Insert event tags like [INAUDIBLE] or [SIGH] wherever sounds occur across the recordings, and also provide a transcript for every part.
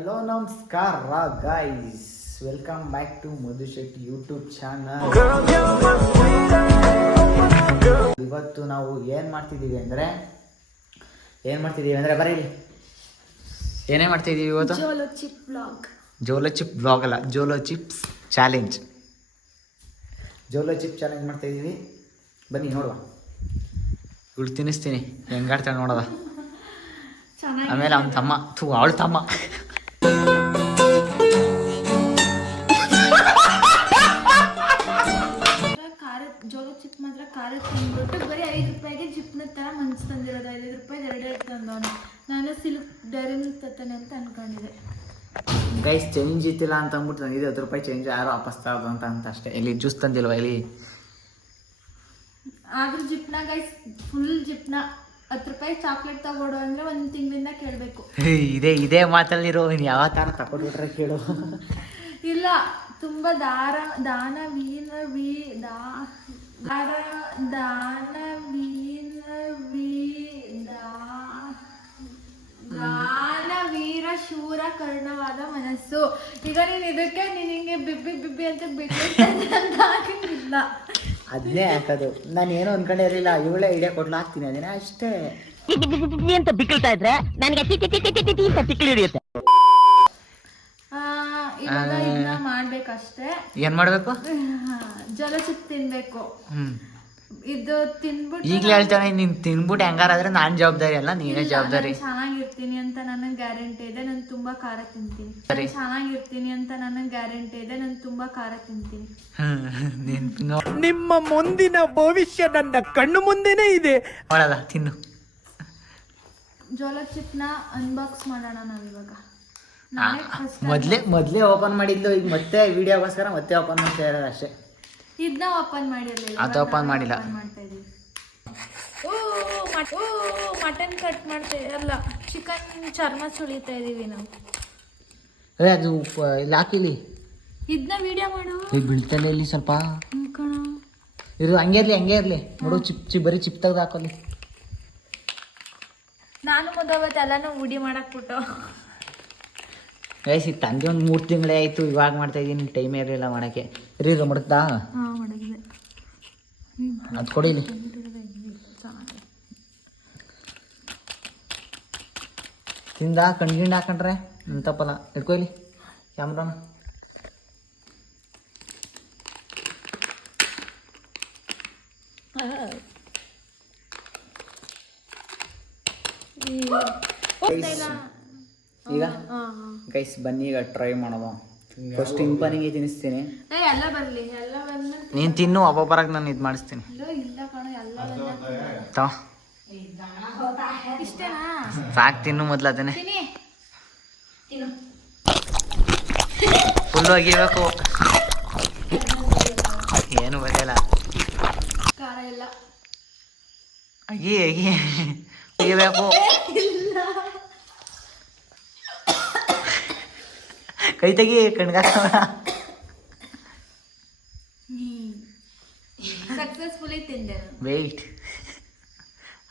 Hello ನಮಸ್ಕಾರ guys welcome back to Madhu Shetty YouTube channel ಇವತ್ತು ನಾವು ಏನು ಮಾಡ್ತಿದ್ದೀವಿ ಅಂದರೆ ಏನು ಮಾಡ್ತಿದ್ದೀವಿ ಅಂದರೆ ಬರೀ ಏನೇ ಮಾಡ್ತಿದ್ದೀವಿ ಇವತ್ತು? Jolo chip blog Jolo chip blog ಅಲ್ಲ Jolo chips challenge Jolo chip challenge ಮಾಡ್ತಾ ಇದ್ದೀವಿ ಬನ್ನಿ ನೋಡುವ. ಇವಳು ತಿನ್ನಿಸ್ತೀನಿ. ಹೆಂಗಾಡ್ತಾಳೆ ನೋಡೋದ. ಆಮೇಲೆ ಅವನ ತಮ್ಮ ಥೂ ಅವಳು ತಮ್ಮ. ಖಾರ ಜೋಲೋ ಚಿಪ್ ಮಾತ್ರ ಖಾರ ತಿಂದ್ಬಿಟ್ಟು ಬರೀ ಐದು ರೂಪಾಯಿಗೆ ಚಿಪ್ನ ತರ ಮನ್ಸು ತಂದಿರೋದು. ಐದು ರೂಪಾಯಿ ಎರಡೆರಡು ತಂದವನು. ನಾನು ಸಿಲ್ಕ್ ಡೈರಿ ಮಿಲ್ಕ್ ತತ್ತಾನೆ ಅಂತ ಅನ್ಕೊಂಡಿದ್ದೆ. ಗೈಸ್ ಚೇಂಜ್ ಇತ್ತಿಲ್ಲ ಅಂತ ಅಂದ್ಬಿಟ್ಟು ನನಗೆ ಹತ್ತು ರೂಪಾಯಿ ಚೇಂಜ್ ಯಾರು ವಾಪಸ್ ತರೋದು ಅಂತ ಅಂತ ಅಷ್ಟೇ. ಇಲ್ಲಿ ಜ್ಯೂಸ್ ತಂದಿಲ್ವಾ ಇಲ್ಲಿ ಆದ್ರೂ ಜಿಪ್ನ ಗೈಸ್ ಫುಲ್ ಜಿಪ್ನ. ಹತ್ತು ರೂಪಾಯಿ ಚಾಕ್ಲೇಟ್ ತಗೊಡು ಅಂದ್ರೆ ಒಂದು ತಿಂಗಳಿಂದ ಕೇಳಬೇಕು. ಇದೇ ಇದೇ ಮಾತಲ್ಲಿರೋ ನೀನು ಯಾವ ಥರ ತಗೊಂಡ್ಬಿಟ್ರೆ ಕೇಳು. ಇಲ್ಲ ತುಂಬ ದಾರ ದಾನ ವೀನ ವಿ ದಾ ದಾರ ದಾನ ವೀನ ವಿ ದಾನ ವೀರ ಶೂರ ಕರ್ಣವಾದ ಮನಸ್ಸು. ಈಗ ನೀನು ಇದಕ್ಕೆ ನೀನು ಹಿಂಗೆ ಬಿಬ್ಬಿ ಬಿಬ್ಬಿ ಅಂತ ಬಿಟ್ಟಿಲ್ಲ ಅದನ್ನೇ ಹಾಕೋದು. ನಾನು ಏನೋ ಅನ್ಕೊಂಡಿರಲಿಲ್ಲ ಇವಳೇ ಐಡಿಯಾ ಕೊಡ್ಲು ಹಾಕ್ತೀನಿ ಅದನ್ನ ಅಷ್ಟೇ. ಅಂತ ಬಿಕ್ಕಳ್ತಾ ಇದ್ರೆ ನನಗೆ ಅಂತ ಹಿಡಿಯುತ್ತೆ. ಇವಾಗ ಇದನ್ನ ಮಾಡ್ಬೇಕಷ್ಟೇ. ಏನ್ ಮಾಡ್ಬೇಕು? ಜಲಚಿತ್ ತಿನ್ಬೇಕು. ಹ್ಞೂ ಇದು ತಿನ್ಬಿಟ್ಟು ಈಗಲೇ ಹೇಳ್ತಾನೆ ನೀನು ತಿನ್ಬಿಟ್ಟು ಹೆಂಗಾರಾದ್ರೆ ನಾನು ಜವಾಬ್ದಾರಿ ಅಲ್ಲ ನೀನೇ ಜವಾಬ್ದಾರಿ. ನಾನ್ ಚೆನ್ನಾಗಿರ್ತೀನಿ ಅಂತ ನನಗೆ ಗ್ಯಾರಂಟಿ ಇದೆ ನಾನು ತುಂಬಾ ಖಾರ ತಿಂತೀನಿ. ಸರಿ. ನಾನ್ ಚೆನ್ನಾಗಿರ್ತೀನಿ ಅಂತ ನನಗೆ ಗ್ಯಾರಂಟಿ ಇದೆ ನಾನು ತುಂಬಾ ಖಾರ ತಿಂತೀನಿ. ನಿಮ್ಮ ಮುಂದಿನ ಭವಿಷ್ಯ ನನ್ನ ಕಣ್ಣು ಮುಂದೆನೇ ಇದೆ. ತಿನ್ನು. ಜೋಳ ಚಿಪ್ನ ಅನ್ಬಾಕ್ಸ್ ಮಾಡೋಣ ನಾವು ಇವಾಗ ಫಸ್ಟ್ ಮೊದಲೇ ಮೊದಲೇ ಓಪನ್ ಮಾಡಿದ್ದು ಈಗ ಮತ್ತೆ ವಿಡಿಯೋಗೋಸ್ಕರ ಮತ್ತೆ ಓಪನ್ ಮಾಡ್ತಾ ಇರೋದು ಅಷ್ಟೇ. ಇದನ್ನ ಓಪನ್ ಮಾಡಿರಲಿಲ್ಲ ಅದು ಓಪನ್ ಮಾಡಿಲ್ಲ. ಮಾಡ್ತಾ ಇದೀವಿ. ಓ ಮಟ್- ಓ ಮಟನ್ ಕಟ್ ಮಾಡ್ತಾ ಅಲ್ಲ ಚಿಕನ್ ಚರ್ಮ ಸುಳಿತಾ ಇದೀವಿ ನಾವು. ಅದೇ ಅದು ಇಲ್ಲಿ ಹಾಕಿಲಿ. ಇದನ್ನ ವಿಡಿಯೋ ಮಾಡು. ಈಗ ಬೀಳ್ತಲ್ಲ ಇಲ್ಲಿ ಸ್ವಲ್ಪ. ಕಣೋ. ಇದು ಹಂಗೆ ಇರಲಿ ಹಂಗೆ ಇರಲಿ. ನೋಡು ಚಿಪ್ ಚಿಪ್ ಬರೀ ಚಿಪ್ ತೆಗ್ದು ಹಾಕೋಲಿ. ನಾನು ಮೊದಲ ಎಲ್ಲಾನು ಉಡಿ ಮಾಡಕ್ಬಿಟ್ಟು ಗೈಸ್ ಈಗ ತಂದೆ ಒಂದು ಮೂರು ತಿಂಗಳೇ ಆಯಿತು ಇವಾಗ ಮಾಡ್ತಾ ಇದ್ದೀನಿ ಟೈಮ್ ಇರಲಿಲ್ಲ ಮಾಡೋಕ್ಕೆ. ರೀ ಕೊಡಿ ಅದು ಕೊಡಿಲಿ ತಿಂದ ಕಣ್ಗಿಂಡ್ ಹಾಕೊಂಡ್ರೆ? ನನ್ನ ತಪ್ಪಲ್ಲ. ಇಟ್ಕೊಯ್ಲಿ ಕ್ಯಾಮ್ರಾನ. ಈಗ? ಗೈಸ್ ಬನ್ನಿ ಈಗ ಟ್ರೈ ಮಾಡೋದು. ಫಸ್ಟ್ ಇಂಪನಿಗೆ ತಿನ್ನಿಸ್ತೀನಿ. ಏ ಎಲ್ಲ ಬರ್ಲಿ ಎಲ್ಲ ಬಂದ ನೀನು ತಿನ್ನು ಒಬ್ಬೊಬ್ಬರಾಗ ನಾನು ಇದು ಮಾಡಿಸ್ತೀನಿ. ಇಲ್ಲ ಕಣ ಎಲ್ಲ ಬಂದ ತಾ. ಇಷ್ಟೇನಾ? ಸಾಕು ತಿನ್ನು ಮೊದಲು ಅದನ್ನೇ. ತಿನಿ ಫುಲ್ ಒಗಿಬೇಕು ಏನು ಖಾರ ಇಲ್ಲ. ಅಗಿ ಅಗಿ ಒಗಿಬೇಕು ಕೈ ತೆಗಿ ಕಣ್ಗಾಕ ಸಕ್ಸಸ್ಫುಲಿ ತಿಂದೆ ವೆಯ್ಟ್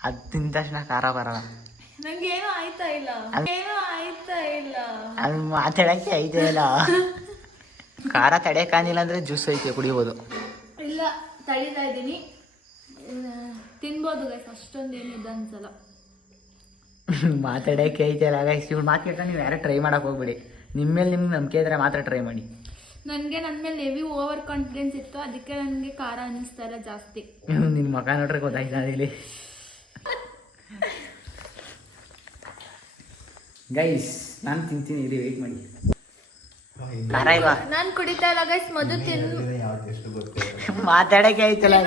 ಅದು ತಿಂದ ತಕ್ಷಣ ಖಾರ ಬರಲ್ಲ. ಆಯ್ತಾ ಇಲ್ಲ. ಏನು ಆಯ್ತಾ ಇಲ್ಲ. ಅದು ಮಾತಾಡಕ್ಕೆ ಐತೆ ಇಲ್ಲ. ಖಾರ ತಡೆಯಕ್ಕಾಗಿಲ್ಲ ಅಂದರೆ ಜ್ಯೂಸ್ ಐತೆ ಕುಡಿಬೋದು. ಇಲ್ಲ ತಡೀತಾ ಇದ್ದೀನಿ. ತಿನ್ಬೋದು ಗೈಸ್ ಅಷ್ಟೊಂದು ಏನಿದೆ ಅನ್ಸಲ್ಲ. ಮಾತಾಡಕ್ಕೆ ಐತೆ ಗೈಸ್ ಇವ್ಳು ಮಾತು ಕೇಳ್ಕೊಂಡು ನೀವು ಯಾರೇ ಟ್ರೈ ಮಾಡಕ್ಕೆ ಹೋಗ್ಬೇಡಿ. ನಿಮ್ಮ ಮೇಲೆ ನಿಮ್ಗೆ ನಂಬಿಕೆ ಇದ್ರೆ ಮಾತ್ರ ಟ್ರೈ ಮಾಡಿ. ನನಗೆ ನನ್ನ ಮೇಲೆ ಹೆವಿ ಓವರ್ ಕಾನ್ಫಿಡೆನ್ಸ್ ಇತ್ತು ಅದಕ್ಕೆ ನನಗೆ ಖಾರ ಅನ್ನಿಸ್ತಾ ಇಲ್ಲ ಜಾಸ್ತಿ. ನಿನ್ನ ಮಗ ನೋಡ್ರೆ ಗೊತ್ತಾಯ್ತು ಗೈಸ್ ನಾನು ತಿಂತೀನಿ ಇರಿ ವೆಯ್ಟ್ ಮಾಡಿ. ಖಾರ ಇಲ್ವಾ ನಾನು ಕುಡಿತಾ ಇಲ್ಲ ಗೈಸ್ ಮದು ತಿನ್ ಮಾತಾಡಕ್ಕೆ ಆಯ್ತಲ್ಲ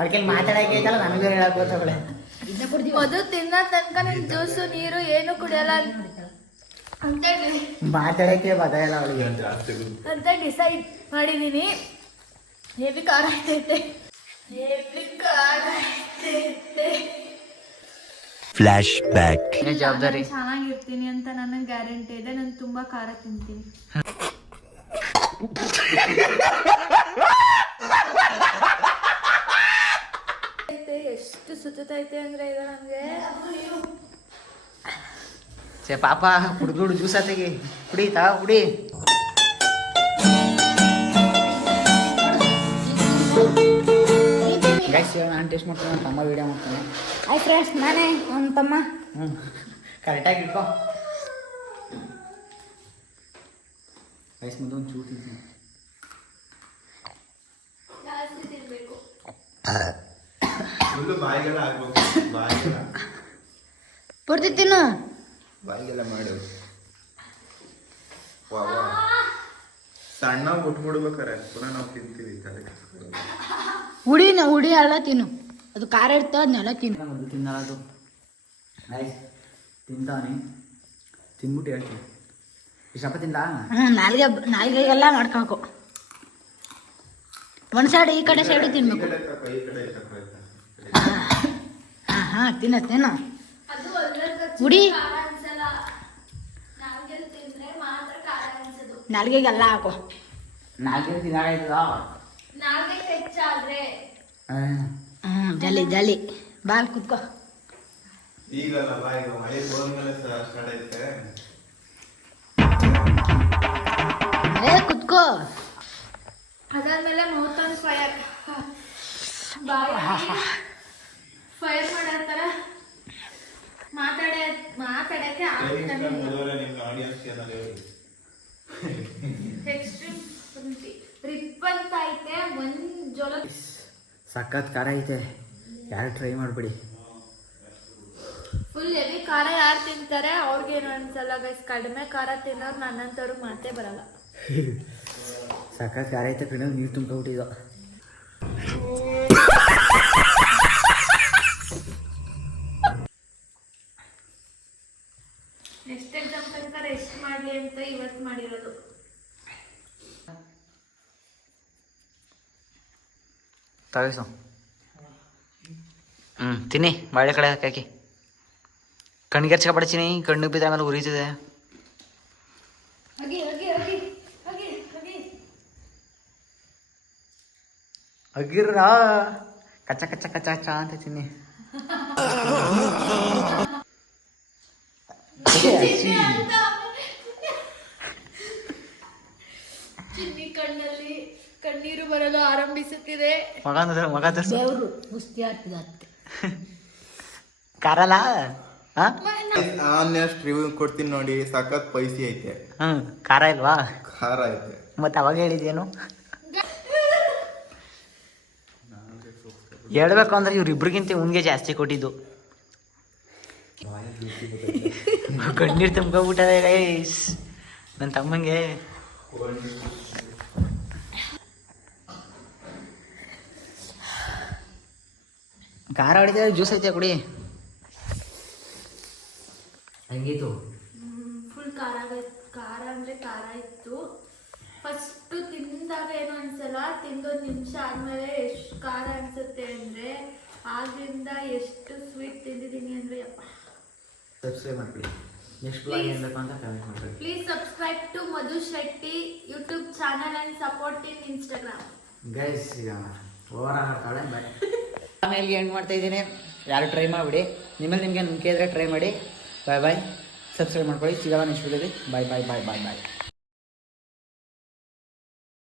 ಅದಕ್ಕೆ ಮಾತಾಡಕ್ಕೆ ಆಯ್ತಲ್ಲ ನನಗೆ ಹೇಳಕ್ ಗೊತ್ತಾಗಳೆ ಮದು ತಿನ್ನೋ ತನಕ ನನ್ನ ಜ್ಯೂಸು ನೀರು ಏನು ಕುಡಿಯಲ್ಲ ಅಂತ ಮಾತಾಡಕ್ಕೆ ಬದಲ ಅವಳಿಗೆ. ಅಂತ ಡಿಸೈಡ್ ಮಾಡಿದ್ದೀನಿ ಹೆವಿ ಖಾರ ಆಗ್ತೈತೆ ಹೆವಿ ಖಾರ ಆಗ್ತೈತೆ ಫ್ಲಾಶ್ ಬ್ಯಾಕ್ ಜವಾಬ್ದಾರಿ. ನಾನು ಚೆನ್ನಾಗಿರ್ತೀನಿ ಅಂತ ನನಗೆ ಗ್ಯಾರಂಟಿ ಇದೆ. ನಾನು ತುಂಬಾ ಖಾರ ತಿಂತೀನಿ. ಐತೆ, ಎಷ್ಟು ಸುತ್ತೈತೆ ಅಂದ್ರೆ ಇದು ನನಗೆ? ಸೇ ಪಾಪ ಕುಡ್ದು ಜ್ಯೂಸ ತೆಗಿ ಕುಡಿ ತಾ ಕುಡಿ. ಗೈಸ್ ನಾನು ಟೇಸ್ಟ್ ಮಾಡ್ತೀನಿ ನನ್ನ ತಮ್ಮ ವೀಡಿಯೋ ಮಾಡ್ತಾನೆ. ಹಾಯ್ ಫ್ರೆಂಡ್ಸ್ ನಾನೇ ಅಂತಮ್ಮ ತಮ್ಮ. ಹ್ಞೂ ಕರೆಕ್ಟಾಗಿ ಇಟ್ಕೋ. ಗೈಸ್ ಮುಂದೆ ಒಂದು ಚೂರು ತಿಂತೀನಿ ಪೂರ್ತಿ ತಿನ್ನು. ಬಾಯಿಗೆಲ್ಲ ಮಾಡಿ. ವಾ ವಾ. ಸಣ್ಣ ಉಟ್ಬಿಡ್ಬೇಕಾರೆ. ಪುನಃ ನಾವು ತಿಂತೀವಿ ತಲೆ ಉಡಿ ಉಡಿ ಎಲ್ಲ ತಿನ್ನು. ಅದು ಖಾರ ಇರ್ತದೆ ಅದನ್ನೆಲ್ಲ ತಿನ್ನು. ಅದು ತಿನ್ನಲ್ಲ ಅದು. ಗೈಸ್ ತಿಂತಾನೆ. ತಿಂದ್ಬಿಟ್ಟು ಹೇಳ್ತೀನಿ. ಇಷ್ಟಪ್ಪ ತಿಂದ? ಹ್ಞೂ ನಾಲ್ಗೆ ನಾಲ್ಗೆಗೆಲ್ಲ ಮಾಡ್ಕೋಬೇಕು. ಒಂದು ಸೈಡ್ ಈ ಕಡೆ ಸೈಡು ತಿನ್ಬೇಕು. ಆಯ್ತಾ? ಹಾಂ ಹಾಂ ತಿನ್ನ ತಿನ್ನ. ಹುಡಿ. ನಾಲ್ಗೆಗೆಲ್ಲ ಹಾಕು ನಾಲ್ಕು ತಿನ್ನಾಗೈತದ ಹ್ಞೂ ಜಲ್ಲಿ ಜಲ್ಲಿ ಬಾಲ್ ಕುತ್ಕೋ. ಈಗ ಮಳೆ ಹೋದ್ಮೇಲೆ ಸ್ಟಾರ್ಟ್ ಐತೆ ಏ ಕುತ್ಕೋ. ಅದಾದ್ಮೇಲೆ ಮೌತನ್ ಫೈರ್ ಬಾಯಿ ಫೈರ್ ಮಾಡತ್ತಾರ ಮಾತಾಡ ಮಾತಾಡಕ್ಕೆ ಆಗ್ತಾನೆ ಸಖತ್ ಖಾರ ಐತೆ. ಯಾರು ಟ್ರೈ ಮಾಡಬೇಡಿ. ಫುಲ್ ಹೆವಿ ಖಾರ ಯಾರು ತಿಂತಾರೆ? ಅವ್ರಿಗೇನು ಅನ್ಸಲ್ಲ ಗೈಸ್ ಕಡಿಮೆ ಖಾರ ತಿನ್ನೋರು ನನ್ನಂತವ್ರು ಮಾತೇ ಬರಲ್ಲ. ಸಖತ್ ಖಾರ ಐತೆ ಕಣ್ಣಲ್ಲಿ ನೀರು ತುಂಬ್ಕೊಬಿಟ್ಟಿದ್ದು ನೆಕ್ಸ್ಟ್ ಎಕ್ಸಾಮ್ ತನಕ ರೆಸ್ಟ್ ಮಾಡ್ಲಿ ಅಂತ ಇವತ್ತು ಮಾಡಿರೋದು ತಗಸು ಹ್ಞೂ ತಿನ್ನಿ ಬಾಳೆ ಕಡೆ ಹಾಕಿ ಕಣ್ಣಿಗೆ ಹಚ್ಕ ಬಡಚಿನಿ ಕಣ್ಣು ಬಿದ್ದ ಆಮೇಲೆ ಉರಿತಿದೆ ಅಗಿರ ಕಚ್ಚ ಕಚ್ಚ ಕಚ್ಚ ಕಚ್ಚ ಅಂತ ತಿನ್ನಿ ಚಿನ್ನಿ ಕಣ್ಣಲ್ಲಿ ಕಣ್ಣೀರು ಬರಲು ಆರಂಭಿಸುತ್ತಿದೆ ಮಗ ಅಂದ್ರೆ ಮಗ ತರ್ಸು ದೇವರು ಕುಸ್ತಿ ಹಾಂ ರಿವ್ಯೂ ಕೊಡ್ತೀನಿ ನೋಡಿ ಸಖತ್ ಪೈಸಿ ಐತೆ. ಹ್ಮ್ ಖಾರ ಇಲ್ವಾ? ಖಾರ ಐತೆ. ಮತ್ತೆ ಅವಾಗ ಹೇಳಿದೇನು ಹೇಳ್ಬೇಕು ಅಂದ್ರೆ ಇವ್ರಿಬ್ರಿಗಿಂತ ಇವ್ನಿಗೆ ಜಾಸ್ತಿ ಕೊಟ್ಟಿದ್ದು. [LAUGHS] ಕಣ್ಣೀರ್ ತುಂಬ್ಕೊಬಿಟ್ಟದೆ ಗೈಸ್ ನನ್ನ ತಮ್ಮಂಗೆ. ಖಾರ ಹೊಡಿತಾ ಜ್ಯೂಸ್ ಐತೆ ಕುಡಿ. ಹೆಂಗಿತ್ತು ಫುಲ್ ಖಾರ ಖಾರ ಅಂದ್ರೆ ಖಾರ ಇತ್ತು. ಫಸ್ಟ್ ತಿಂದಾಗ ಏನು ಅನ್ಸಲ್ಲ ತಿಂದೊಂದು ನಿಮಿಷ ಆದ್ಮೇಲೆ ಎಷ್ಟು ಖಾರ ಅನ್ಸುತ್ತೆ ಅಂದ್ರೆ ಆಗಿಂದ ಎಷ್ಟು ಸ್ವೀಟ್ ತಿಂದಿದ್ದೀನಿ ಅಂದ್ರೆ ಯಪ್ಪ. ಸಬ್ಸ್ಕ್ರೈಬ್ ಮಾಡ್ಬಿಡಿ. ನೆಕ್ಸ್ಟ್ ಬ್ಲಾಗ್ ಏನು ಬೇಕು ಅಂತ ಕಮೆಂಟ್ ಮಾಡ್ಬಿಡಿ. Please subscribe to Madhu Shetty YouTube channel and support in Instagram guys ಈಗ ಓವರ್ ಆಗ್ತಾಳೆ ಬೈ ಆಮೇಲೆ ಏನು ಮಾಡ್ತಾ ಇದ್ದೀನಿ? ಯಾರು ಟ್ರೈ ಮಾಡಿಬಿಡಿ. ನಿಮ್ಮಲ್ಲಿ ನಿಮಗೆ ನಂಬಿಕೆ ಇದ್ರೆ ಟ್ರೈ ಮಾಡಿ. ಬಾಯ್ ಬಾಯ್ ಸಬ್ಸ್ಕ್ರೈಬ್ ಮಾಡ್ಕೊಳ್ಳಿ. ಸಿಗೋಣ ನೆಕ್ಸ್ಟ್ ಬಾಯ್ ಬಾಯ್ ಬಾಯ್ ಬಾಯ್ ಬಾಯ್